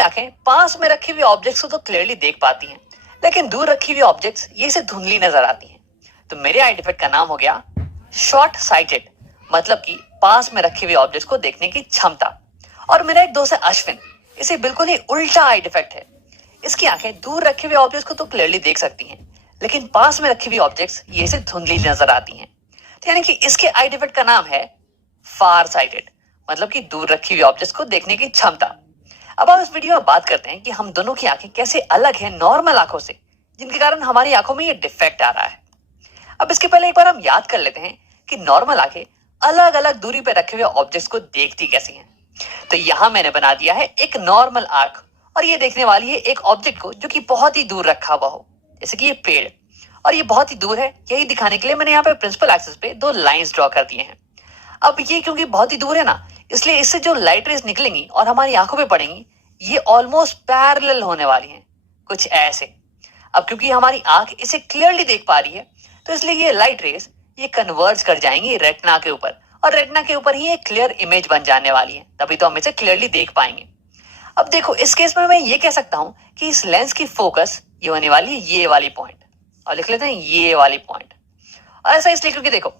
आंखें पास में रखी हुई ऑब्जेक्ट्स को तो क्लियरली देख पाती हैं, लेकिन दूर रखी हुई ऑब्जेक्ट्स ये इसे धुंधली नजर आती हैं। तो मेरे आई डिफेक्ट का नाम हो गया शॉर्ट साइटेड, मतलब कि पास में रखी हुई ऑब्जेक्ट्स को देखने की क्षमता। और मेरा एक दोस्त है अश्विन, इसे बिल्कुल ही उल्टा आई डिफेक्ट है। इसकी आंखें दूर रखे हुए ऑब्जेक्ट्स को तो क्लियरली देख सकती हैं, लेकिन पास में रखी हुई ऑब्जेक्ट्स ये इसे धुंधली नजर आती हैं। तो यानी कि इसके आई डिफेक्ट का नाम है फार साइटेड, मतलब कि दूर रखी हुई ऑब्जेक्ट्स को देखने की क्षमता। अब हम इस वीडियो में बात करते हैं कि हम दोनों की आंखें कैसे अलग हैं नॉर्मल आंखों से, जिनके कारण हमारी आंखों में ये डिफेक्ट आ रहा है। अब इसके पहले एक बार हम याद कर लेते हैं कि नॉर्मल आंखें अलग अलग दूरी पर रखे हुए ऑब्जेक्ट्स को देखती कैसी हैं। तो यहां मैंने बना दिया है एक नॉर्मल आंख, और ये देखने वाली है एक ऑब्जेक्ट को जो कि बहुत ही दूर रखा हुआ हो, जैसे कि ये पेड़, और ये बहुत ही दूर है। यही दिखाने के लिए मैंने यहाँ पे प्रिंसिपल एक्सिस पे दो लाइंस ड्रॉ कर दिए हैं। अब ये क्योंकि बहुत ही दूर है ना, इसलिए इससे जो लाइट रेज निकलेंगी और हमारी आंखों पे पड़ेंगी, ये ऑलमोस्ट पैरेलल होने वाली हैं, कुछ ऐसे। अब क्योंकि हमारी आंख इसे क्लियरली देख पा रही है, तो इसलिए ये लाइट रेज ये कन्वर्ज कर जाएंगी रेटिना के ऊपर, और रेटिना के ऊपर ही एक क्लियर इमेज बन जाने वाली है, तभी तो हम इसे क्लियरली देख पाएंगे। अब देखो, इस केस में मैं ये कह सकता हूं कि इस लेंस की फोकस ये होने वाली है ये वाली पॉइंट, और लिख लेते हैं ये वाली पॉइंट। और ऐसा इसलिए क्योंकि देखो,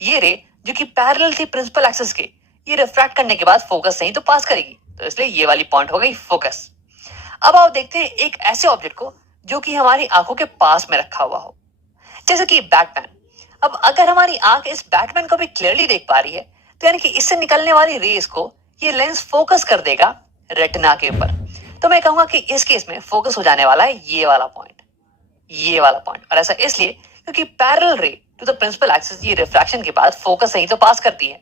ये रे जो कि पैरेलल थी प्रिंसिपल एक्सिस के, ये रिफ्रैक्ट करने के बाद फोकस से ही तो पास करेगी, तो इसलिए ये वाली पॉइंट हो गई फोकस। अब आओ देखते हैं एक ऐसे ऑब्जेक्ट को जो कि हमारी आंखों के पास में रखा हुआ हो, जैसे कि बैटमैन। अब अगर हमारी आंख इस बैटमैन को भी क्लियरली देख पा रही है, तो यानी कि इससे निकलने वाली रेस को ये लेंस फोकस कर देगा रेटिना के ऊपर। तो मैं कहूंगा कि इस केस में फोकस हो जाने वाला है ये वाला पॉइंट, ये वाला पॉइंट। और ऐसा इसलिए क्योंकि पैरेलल रे टू द प्रिंसिपल एक्सिस ये रिफ्रैक्शन के बाद फोकस ही तो पास करती है।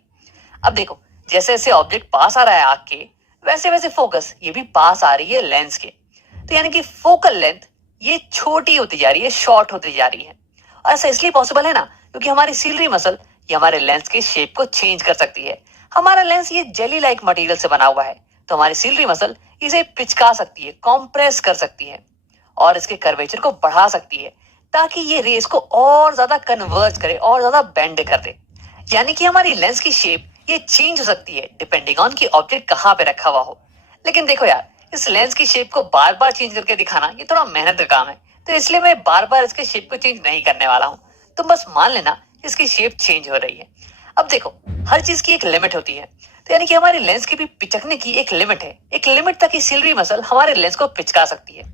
अब देखो, जैसे जैसे ऑब्जेक्ट पास आ रहा है आंख के, वैसे वैसे फोकस ये भी पास आ रही है लेंस के। तो यानी कि फोकल लेंथ ये छोटी होती जा रही है, शॉर्ट होती जा रही है। और ऐसा इसलिए पॉसिबल है ना, क्योंकि हमारी सीलरी मसल ये हमारे लेंस के शेप को चेंज कर सकती है। हमारा लेंस ये जेली लाइक मटेरियल से बना हुआ है, तो हमारी सीलरी मसल इसे पिचका सकती है, कॉम्प्रेस कर सकती है, और इसके कर्वेचर को बढ़ा सकती है, ताकि ये रेस को और ज्यादा कन्वर्ज करे और ज्यादा बेंड कर दे। यानी कि हमारी लेंस की शेप ये चेंज हो सकती है डिपेंडिंग ऑन कि ऑब्जेक्ट कहाँ पे रखा हुआ हो। लेकिन देखो यार, इस लेंस की शेप को बार बार चेंज करके दिखाना ये थोड़ा मेहनत का काम है, तो इसलिए मैं बार बार इसके शेप को चेंज नहीं करने वाला हूँ। तुम बस मान लेना इसकी शेप चेंज हो रही है। अब देखो, हर चीज की एक लिमिट होती है, तो यानी कि हमारे लेंस की भी पिचकने की एक लिमिट है। एक लिमिट तक ही सीलरी मसल हमारे लेंस को पिचका सकती है।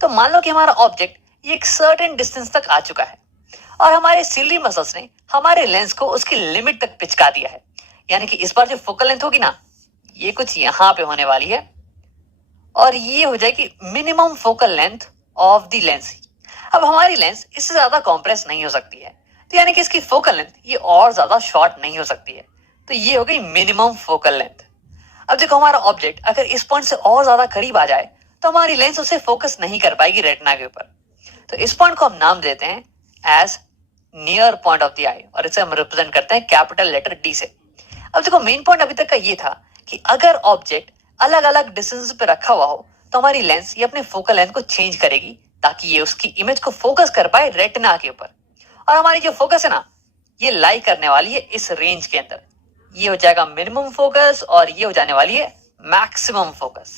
तो मान लो कि हमारा ऑब्जेक्ट ये एक सर्टेन डिस्टेंस तक आ चुका है, और हमारे सीलरी मसल्स ने हमारे लेंस को उसकी लिमिट तक पिचका दिया है। यानी कि इस बार जो फोकल लेंथ होगी ना, ये कुछ यहाँ पे होने वाली है, और ये हो जाएगी minimum focal length of the lens. अब हमारी लेंस इससे ज्यादा कॉम्प्रेस नहीं हो सकती है, तो यानी कि इसकी फोकल लेंथ ये और ज्यादा शॉर्ट नहीं हो सकती है, तो ये हो गई मिनिमम फोकल लेंथ। अब देखो, हमारा ऑब्जेक्ट अगर इस पॉइंट से और ज्यादा करीब आ जाए, तो हमारी लेंस उसे फोकस नहीं कर पाएगी रेटिना के ऊपर। तो इस पॉइंट को हम नाम देते हैं as near point of the eye, और इसे हम रिप्रेजेंट करते हैं कैपिटल लेटर डी से। अब देखो, मेन पॉइंट अभी तक का ये था कि अगर ऑब्जेक्ट अलग अलग डिस्टेंस पे रखा हुआ हो, तो हमारी लेंस ये अपने फोकल लेंथ को चेंज करेगी, ताकि ये उसकी इमेज को फोकस कर पाए रेटिना के ऊपर। और हमारी जो फोकस है ना, ये लाई करने वाली है इस रेंज के अंदर। ये हो जाएगा मिनिमम फोकस, और ये हो जाने वाली है मैक्सिमम फोकस,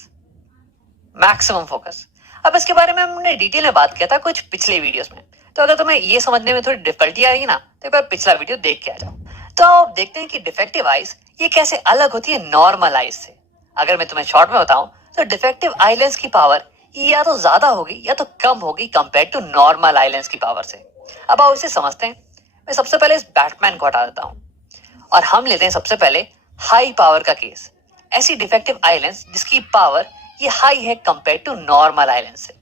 मैक्सिमम फोकस। अब इसके बारे में हमने डिटेल में बात किया था कुछ पिछले वीडियोस में, तो अगर तुम्हें ये समझने में थोड़ी डिफिकल्टी आएगी ना, तो एक बार पिछला वीडियो देख के आ जाओ। तो अब देखते हैं कि डिफेक्टिव आईज ये कैसे अलग होती है नॉर्मल आईज से। अगर मैं तुम्हें शॉर्ट में बताऊं, तो डिफेक्टिव आई लेंस की पावर या तो ज्यादा होगी या तो कम होगी compare to normal eye lens की पावर से। अब आओ इसे समझते हैं। मैं सबसे पहले इस बैटमैन को हटा देता हूं, और हम लेते हैं सबसे पहले हाई पावर का केस। ऐसी डिफेक्टिव आई लेंस जिसकी पावर ये हाई है compare to normal eye lens से।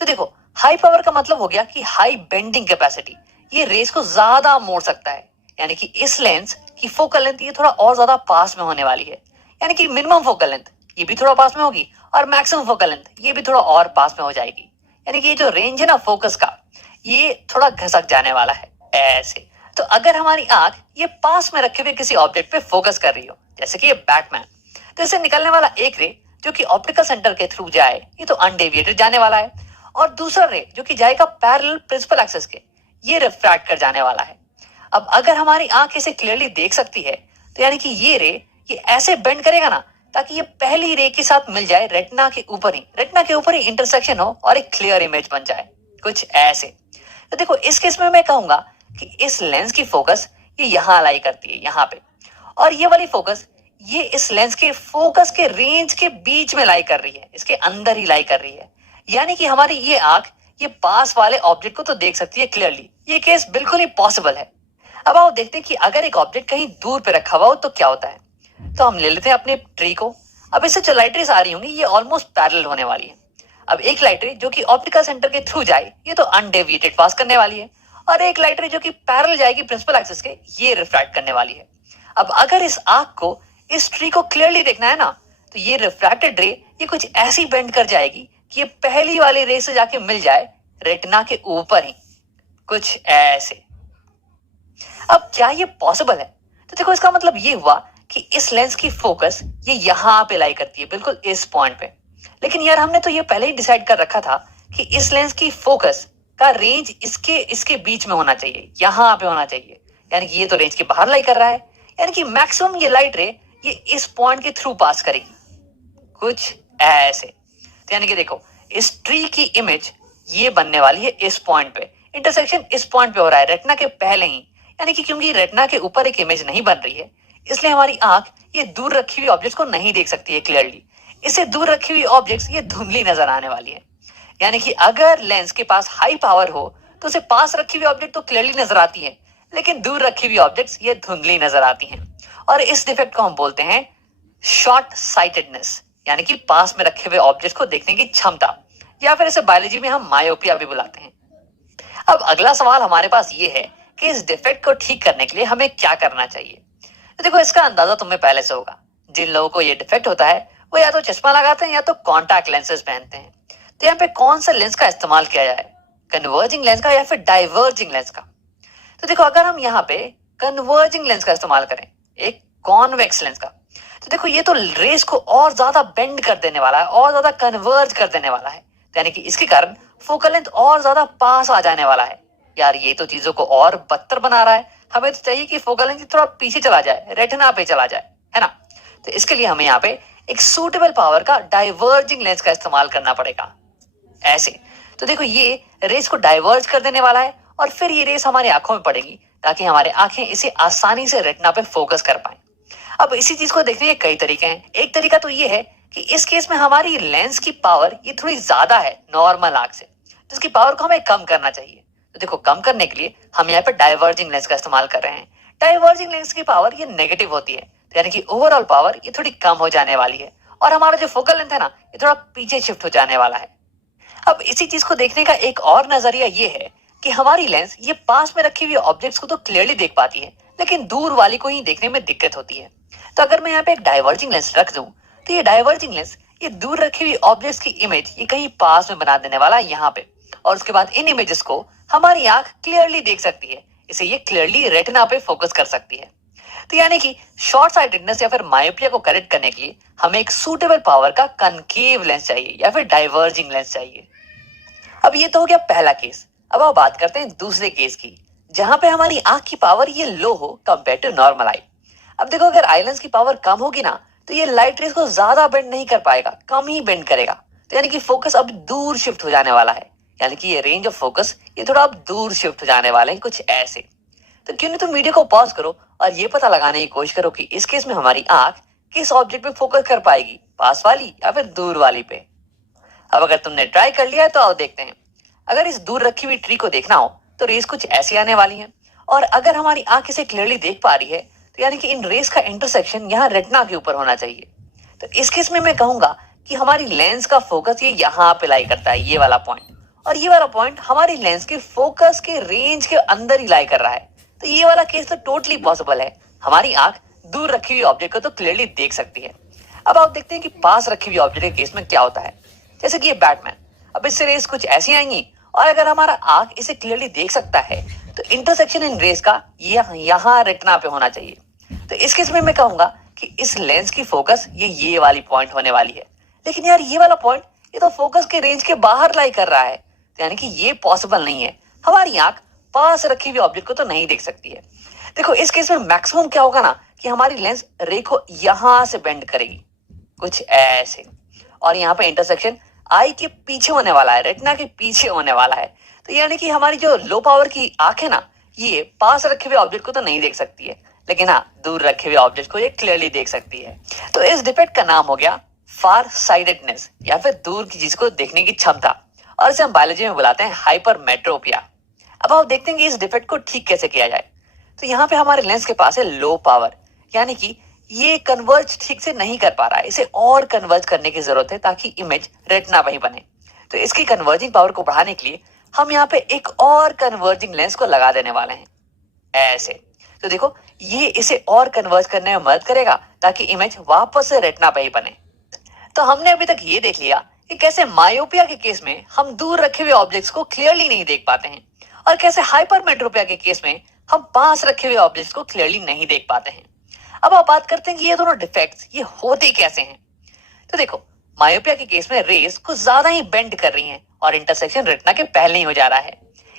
तो देखो, हाई पावर का मतलब हो गया कि हाई बेंडिंग कैपेसिटी, ये रेस को ज्यादा मोड़ सकता है। यानी कि इस लेंस की फोकल लेंथ ये थोड़ा और ज्यादा पास में होने वाली है। यानी कि मिनिमम फोकल लेंथ ये भी थोड़ा पास में होगी, और मैक्सिमम फोकल लेंथ ये भी थोड़ा और पास में हो जाएगी। यानी कि ये जो रेंज है ना फोकस का, ये थोड़ा घसक जाने वाला है ऐसे। तो अगर हमारी आंख ये पास में रखे हुए किसी ऑब्जेक्ट पे फोकस कर रही हो, जैसे कि ये बैटमैन, तो इससे निकलने वाला एक रे जो कि ऑप्टिकल सेंटर के थ्रू जाए, ये तो अनडेविएटेड जाने वाला है, और दूसरा रे जो कि जाएगा पैरेलल प्रिंसिपल एक्सिस के, ये रिफ्रैक्ट कर जाने वाला है। अब अगर हमारी आंख इसे क्लियरली देख सकती है, तो यानी कि ये रे ये ऐसे बेंड करेगा ना, ताकि ये पहली रे के साथ मिल जाए रेटिना के ऊपर ही इंटरसेक्शन हो और एक क्लियर इमेज बन जाए, कुछ ऐसे। तो देखो इस केस में मैं कहूंगा कि इस लेंस की फोकस ये यहाँ लाई करती है, यहाँ पे, और ये वाली फोकस ये इस लेंस के फोकस के रेंज के बीच में लाई कर रही है, इसके अंदर ही लाई कर रही है। यानी कि हमारी ये आंख ये पास वाले ऑब्जेक्ट को तो देख सकती है क्लियरली, ये केस बिल्कुल ही पॉसिबल है। अब आओ देखते हैं कि अगर एक ऑब्जेक्ट कहीं दूर पे रखा हुआ हो तो क्या होता है। तो हम ले लेते हैं अपने ट्री को। अब इससे जो लाइट रेज आ रही होंगी ये ऑलमोस्ट पैरेलल होने वाली है। अब एक लाइट रे जो कि ऑप्टिकल सेंटर के थ्रू जाए ये तो अनडेविएटेड पास करने वाली है, और एक लाइट रे जो कि पैरेलल जाएगी प्रिंसिपल एक्सिस के, ये रिफ्रैक्ट करने वाली है। अब अगर इस आंख को इस ट्री को क्लियरली देखना है ना, तो ये रिफ्रैक्टेड रे ये कुछ ऐसी बेंड कर जाएगी कि ये पहली वाली रे से जाके मिल जाए रेटिना के ऊपर ही, कुछ ऐसे। अब क्या ये पॉसिबल है? तो देखो इसका मतलब ये हुआ कि इस लेंस की फोकस ये यहां पे लाई करती है, बिल्कुल इस पॉइंट पे। लेकिन यार हमने तो ये पहले ही डिसाइड कर रखा था कि इस लेंस की फोकस का रेंज इसके बीच में होना चाहिए, यहां पे होना चाहिए। यानी कि ये तो रेंज के बाहर लाई कर रहा है, यानी कि मैक्सिमम ये लाइट रे ये इस पॉइंट के थ्रू पास करेगी, कुछ ऐसे। तो यानी कि देखो इस ट्री की इमेज ये बनने वाली है इस पॉइंट पे, इंटरसेक्शन इस पॉइंट पे हो रहा है रेटिना के पहले ही। यानी कि क्योंकि रेटिना के ऊपर एक इमेज नहीं बन रही है, इसलिए हमारी आंख ये दूर रखी हुई ऑब्जेक्ट्स को नहीं देख सकती है क्लियरली। इससे दूर रखी हुई ऑब्जेक्ट्स ये धुंधली नजर आने वाली है। यानी कि अगर लेंस के पास हाई पावर हो तो उसे पास रखी हुई ऑब्जेक्ट तो क्लियरली नजर आती है, लेकिन दूर रखी हुई ऑब्जेक्ट्स ये धुंधली नजर आती हैं। और इस डिफेक्ट को हम बोलते हैं शॉर्ट साइटेडनेस, यानी कि पास में रखे हुए ऑब्जेक्ट को देखने की क्षमता, या फिर इसे बायोलॉजी में हम मायोपिया भी बुलाते हैं। अब अगला सवाल हमारे पास ये है कि इस डिफेक्ट को ठीक करने के लिए हमें क्या करना चाहिए। तो देखो इसका अंदाजा तुम्हें पहले से होगा, जिन लोगों को ये डिफेक्ट होता है वो या तो चश्मा लगाते हैं या तो कॉन्टैक्ट लेंसेज पहनते हैं। तो यहाँ पे कौन सा लेंस का इस्तेमाल किया जाए, कन्वर्जिंग लेंस का या फिर डाइवर्जिंग लेंस का? तो देखो अगर हम यहाँ पे कन्वर्जिंग लेंस का इस्तेमाल करें, एक कॉन्वेक्स लेंस का, तो देखो ये तो रेस को और ज्यादा बेंड कर देने वाला है, और ज्यादा कन्वर्ज कर देने वाला है। यानी कि इसके कारण फोकल लेंथ और ज्यादा पास आ जाने वाला है। यार ये तो चीजों को और बदतर बना रहा है। हमें तो चाहिए कि फोकल लेंथ थोड़ा पीछे चला जाए, रेटिना पे चला जाए, है ना। तो इसके लिए हमें यहाँ पे एक सूटेबल पावर का डाइवर्जिंग लेंस का इस्तेमाल करना पड़ेगा, ऐसे। तो देखो ये रेस को डाइवर्ज कर देने वाला है, और फिर ये रेस हमारी आंखों में पड़ेगी ताकि हमारे आंखें इसे आसानी से रेटिना पे फोकस कर पाए। अब इसी चीज को देखने के कई तरीके हैं। एक तरीका तो ये है कि इस केस में हमारी लेंस की पावर ये थोड़ी ज्यादा है नॉर्मल आंख से, तो इसकी पावर को हमें कम करना चाहिए। तो देखो कम करने के लिए हम यहाँ पे डाइवर्जिंग लेंस का इस्तेमाल कर रहे हैं। डाइवर्जिंग लेंस की पावर ये नेगेटिव होती है, तो यानी कि ओवरऑल पावर ये थोड़ी कम हो जाने वाली है, और हमारा जो फोकल लेंथ है ना ये थोड़ा पीछे शिफ्ट हो जाने वाला है। अब इसी चीज को देखने का एक और नजरिया ये है कि हमारी लेंस ये पास में रखी हुई ऑब्जेक्ट्स को तो क्लियरली देख पाती है, लेकिन दूर वाली को ही देखने में दिक्कत होती है। तो अगर मैं यहाँ पे एक डाइवर्जिंग लेंस रख दूं, तो ये डाइवर्जिंग लेंस ये दूर रखी हुई ऑब्जेक्ट्स की इमेज ये कहीं पास में बना देने वाला है यहाँ पे, और उसके बाद इन इमेजेस को हमारी आंख क्लियरली देख सकती है, इसे ये क्लियरली रेटिना पे फोकस कर सकती है। तो यानी कि शॉर्ट साइटेडनेस या फिर मायोपिया को करेक्ट करने के लिए हमें एक सूटेबल पावर का कनकेव लेंस चाहिए या फिर डाइवर्जिंग लेंस चाहिए। अब ये तो हो गया पहला केस। अब आप बात करते हैं दूसरे केस की, जहां पे हमारी आंख की पावर ये लो हो कंपेयर टू नॉर्मल आई। अब देखो अगर आई लेंस की पावर कम होगी ना, तो ये लाइट रेस को ज्यादा बेंड नहीं कर पाएगा, कम ही बेंड करेगा। तो यानी कि फोकस अब दूर शिफ्ट हो जाने वाला है, यानी कि ये रेंज ऑफ फोकस ये थोड़ा अब दूर शिफ्ट हो जाने वाले हैं, कुछ ऐसे। तो क्यों नहीं तुम वीडियो को पॉज करो और ये पता लगाने की कोशिश करो कि इस केस में हमारी आंख किस ऑब्जेक्ट पे फोकस कर पाएगी, पास वाली या फिर दूर वाली पे। अब अगर तुमने ट्राई कर लिया है तो आओ देखते हैं। अगर इस दूर रखी हुई ट्री को देखना हो तो रेस कुछ ऐसी आने वाली है, और अगर हमारी आंख इसे क्लियरली देख पा रही है तो यानी कि इन रेस का इंटरसेक्शन यहाँ रेटिना के ऊपर होना चाहिए। तो इस केस में मैं कहूंगा कि हमारी लेंस का फोकस ये यहाँ पे लाई करता है, ये वाला पॉइंट, और ये वाला पॉइंट हमारी लेंस के फोकस के रेंज के अंदर ही लाई कर रहा है। तो ये वाला केस तो टोटली पॉसिबल है, हमारी आंख दूर रखी हुई ऑब्जेक्ट को तो क्लियरली देख सकती है। अब आप देखते हैं कि पास रखी हुई ऑब्जेक्ट के केस में क्या होता है। जैसे कि ये बैटमैन, अब इससे रेस कुछ ऐसी आएंगी, और अगर हमारा आंख इसे क्लियरली देख सकता है तो इंटरसेक्शन इन रेस का यहाँ रेटिना पे होना चाहिए। तो इस केस में मैं कहूंगा कि इस लेंस की फोकस ये वाली पॉइंट होने वाली है। लेकिन यार ये वाला पॉइंट ये तो फोकस के रेंज के बाहर लाई कर रहा है, तो यानी कि ये पॉसिबल नहीं है, हमारी आंख पास रखी हुई ऑब्जेक्ट को तो नहीं देख सकती है। देखो इस केस में मैक्सिमम क्या होगा ना कि हमारी लेंस रे को यहां से बेंड करेगी, कुछ ऐसे। और यहाँ पे इंटरसेक्शन आई के पीछे होने वाला है, रेटिना के पीछे होने वाला है। तो यानी कि हमारी जो लो पावर की आंख है ना, ये पास रखे हुए ऑब्जेक्ट को तो नहीं देख सकती है, लेकिन हाँ दूर रखे हुए ऑब्जेक्ट को ये क्लियरली देख सकती है। तो इस डिफेक्ट का नाम हो गया फार साइडेडनेस, या फिर दूर की चीज को देखने की क्षमता, और इसे हम बायोलॉजी में बुलाते हैं हाइपरमेट्रोपिया। अब आप देखते हैं कि इस डिफेक्ट को ठीक कैसे किया जाए। तो यहाँ पे हमारे लेंस के पास है लो पावर, यानी कि ये कन्वर्ज ठीक से नहीं कर पा रहा है, इसे और कन्वर्ज करने की जरूरत है ताकि इमेज रेटिना वही बने। तो इसकी कन्वर्जिंग पावर को बढ़ाने के लिए हम यहाँ पे एक और कन्वर्जिंग लेंस को लगा देने वाले हैं, ऐसे। तो देखो ये इसे और कन्वर्ज करने में मदद करेगा ताकि इमेज वापस से रेटिना पे ही बने। तो हमने अभी तक ये देख लिया कि कैसे मायोपिया के केस में हम दूर रखे हुए ऑब्जेक्ट्स को क्लियरली नहीं देख पाते हैं, और कैसे हाइपरमेट्रोपिया के केस में हम पास रखे हुए ऑब्जेक्ट्स को क्लियरली नहीं देख पाते हैं। अब आप बात करते हैं कि ये दोनों डिफेक्ट्स ये होते कैसे हैं। तो देखो मायोपिया के केस में रेस कुछ ज्यादा ही बेंड कर रही हैं और इंटरसेक्शन रेटिना के पहले ही हो जा रहा है,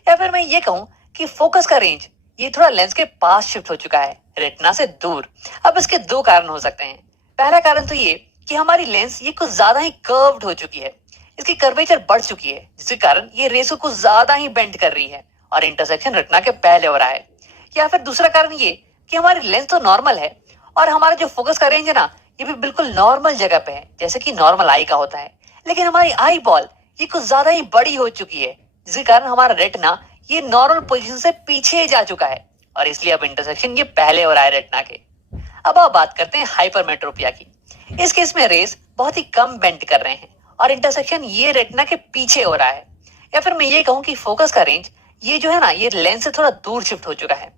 या फिर मैं ये कहूं कि फोकस का रेंज ये थोड़ा लेंस के पास शिफ्ट हो चुका है, रेटिना से दूर। अब इसके दो कारण हो सकते हैं। पहला कारण तो ये कि हमारी लेंस ये कुछ ज्यादा ही कर्व्ड हो चुकी है, इसकी कर्वेचर बढ़ चुकी है, जिसके कारण ये रेस को कुछ ज्यादा ही बेंड कर रही है और इंटरसेक्शन रेटिना के पहले हो रहा है। या फिर दूसरा कारण ये कि हमारी लेंस तो नॉर्मल है और हमारा जो फोकस का रेंज है ना, ये भी बिल्कुल नॉर्मल जगह पे है, जैसे कि नॉर्मल आई का होता है, लेकिन हमारी आई बॉल ये कुछ ज्यादा ही बड़ी हो चुकी है, जिसके कारण हमारा रेटिना ये नॉर्मल पोजीशन से पीछे जा चुका है और इसलिए अब इंटरसेक्शन ये पहले हो रहा है रेटिना के। अब आप बात करते हैं हाइपरमेट्रोपिया की। इस केस में रेस बहुत ही कम बेंड कर रहे हैं और इंटरसेक्शन ये रेटिना के पीछे हो रहा है, या फिर मैं ये कहूं कि फोकस का रेंज ये जो है ना, ये लेंस से थोड़ा दूर शिफ्ट हो चुका है।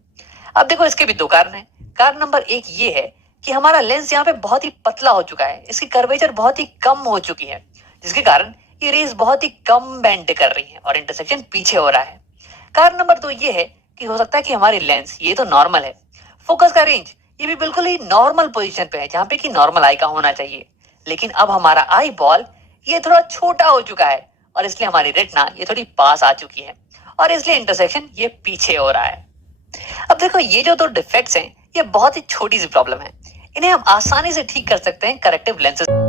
अब देखो इसके भी दो कारण हैं। कारण नंबर एक ये है कि हमारा लेंस यहाँ पे बहुत ही पतला हो चुका है, इसकी कर्वेचर बहुत ही कम हो चुकी है, जिसके कारण ये रेस बहुत ही कम बेंड कर रही है और इंटरसेक्शन पीछे हो रहा है। कारण नंबर दो ये है कि हो सकता है कि हमारी लेंस ये तो नॉर्मल है, फोकस का रेंज ये भी बिल्कुल ही नॉर्मल पोजीशन पे है जहाँ पे कि नॉर्मल आई का होना चाहिए, लेकिन अब हमारा आई बॉल ये थोड़ा छोटा हो चुका है और इसलिए हमारी रेटिना ये थोड़ी पास आ चुकी है और इसलिए इंटरसेक्शन ये पीछे हो रहा है। अब देखो ये जो दो डिफेक्ट्स हैं ये बहुत ही छोटी सी प्रॉब्लम है, इन्हें हम आसानी से ठीक कर सकते हैं करेक्टिव लेंसेज।